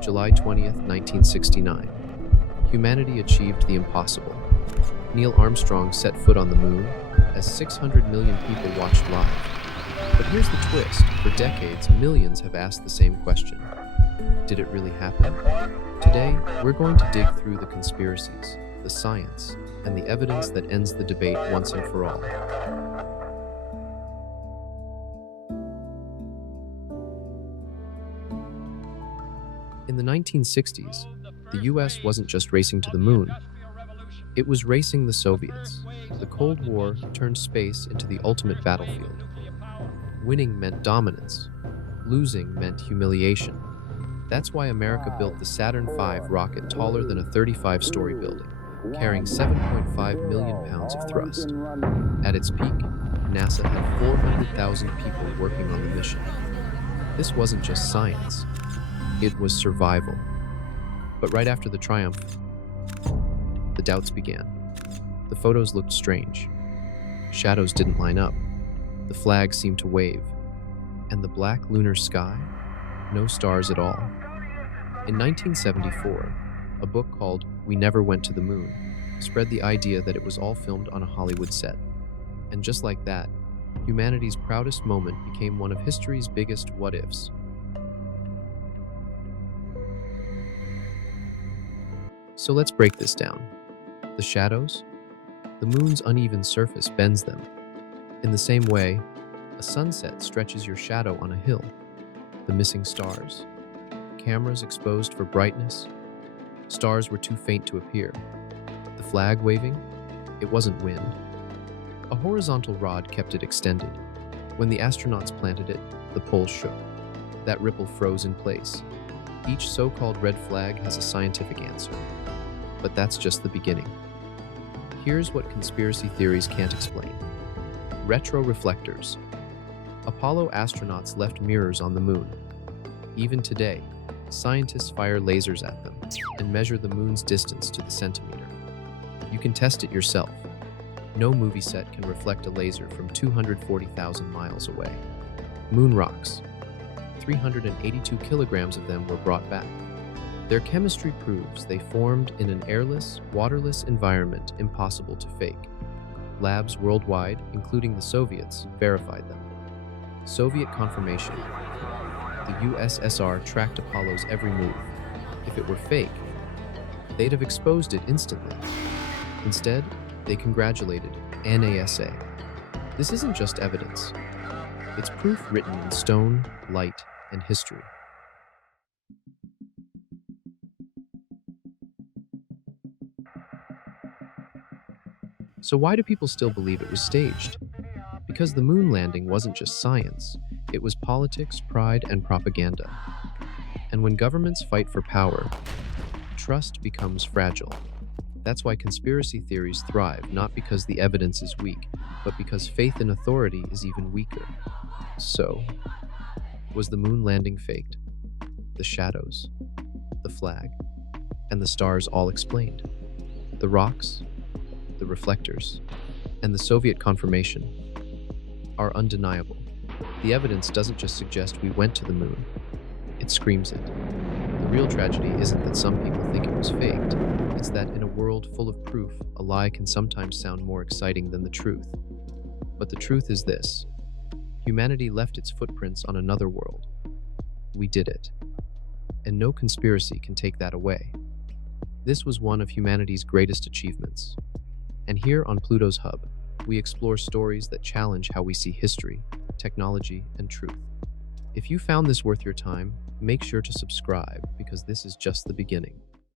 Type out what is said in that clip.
July 20th, 1969. Humanity achieved the impossible. Neil Armstrong set foot on the moon as 600 million people watched live. But here's the twist. For decades, millions have asked the same question. Did it really happen? Today, we're going to dig through the conspiracies, the science, and the evidence that ends the debate once and for all. In the 1960s, the US wasn't just racing to the moon, it was racing the Soviets. The Cold War turned space into the ultimate battlefield. Winning meant dominance, losing meant humiliation. That's why America built the Saturn V rocket taller than a 35-story building, carrying 7.5 million pounds of thrust. At its peak, NASA had 400,000 people working on the mission. This wasn't just science, it was survival. But right after the triumph, the doubts began. The photos looked strange. Shadows didn't line up. The flag seemed to wave. And the black lunar sky? No stars at all. In 1974, a book called We Never Went to the Moon spread the idea that it was all filmed on a Hollywood set. And just like that, humanity's proudest moment became one of history's biggest what-ifs. So let's break this down. The shadows? The moon's uneven surface bends them. In the same way, a sunset stretches your shadow on a hill. The missing stars? Cameras exposed for brightness? Stars were too faint to appear. The flag waving? It wasn't wind. A horizontal rod kept it extended. When the astronauts planted it, the pole shook. That ripple froze in place. Each so-called red flag has a scientific answer. But that's just the beginning. Here's what conspiracy theories can't explain. Retroreflectors. Apollo astronauts left mirrors on the moon. Even today, scientists fire lasers at them and measure the moon's distance to the centimeter. You can test it yourself. No movie set can reflect a laser from 240,000 miles away. Moon rocks. 382 kilograms of them were brought back. Their chemistry proves they formed in an airless, waterless environment impossible to fake. Labs worldwide, including the Soviets, verified them. Soviet confirmation. The USSR tracked Apollo's every move. If it were fake, they'd have exposed it instantly. Instead, they congratulated NASA. This isn't just evidence. It's proof written in stone, light, and history. So why do people still believe it was staged? Because the moon landing wasn't just science, it was politics, pride, and propaganda. And when governments fight for power, trust becomes fragile. That's why conspiracy theories thrive, not because the evidence is weak, but because faith in authority is even weaker. So, was the moon landing faked? The shadows, the flag, and the stars all explained. The rocks, the reflectors, and the Soviet confirmation are undeniable. The evidence doesn't just suggest we went to the moon, it screams it. The real tragedy isn't that some people think it was faked, it's that in a world full of proof, a lie can sometimes sound more exciting than the truth. But the truth is this: humanity left its footprints on another world. We did it. And no conspiracy can take that away. This was one of humanity's greatest achievements. And here on Pluto's Hub, we explore stories that challenge how we see history, technology, and truth. If you found this worth your time, make sure to subscribe because this is just the beginning.